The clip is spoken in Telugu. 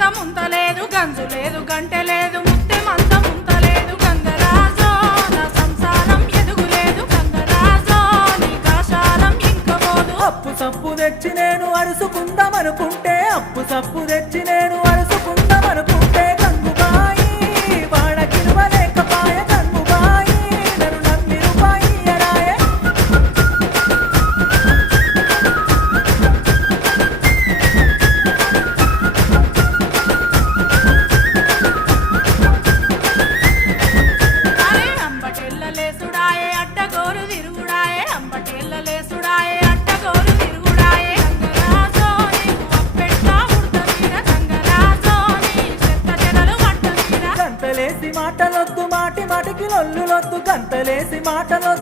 అంత ముంతలేదు గంజు లేదు గంటె లేదు ముత్తెమంత ముంతలేదు గంగరాజో నా సంసారం ఎదుగులేదు గంగరాజో నీ కాశాలం ఇంకపోదు అప్పు సప్పు తెచ్చి నేను అరుసుకుందామనుకుంటే అప్పు సప్పు తెచ్చి నేను అరుసుకుందామనుకుంటే గంగుబాయి వాడ కిలువలేకపాయ గంగుబాయి నన్ను నమ్మి రూపాయి ఎరాయే అరే అంబటెల్లలేసుడాయే అడ్డగోరు తిరుగుడాయే అంబటెల్లలేసుడాయే అడ్డగోరు తిరుగుడాయే గంగరాజో నీకు అప్పెట్టా ఉడత మీద గంగరాజో నీ చెత్త చెడలు మట్ట మీద గంతలేసి మాటలొద్దు మాటి మాటికి లొల్లులొద్దు గంతలేసి మాటలొద్దు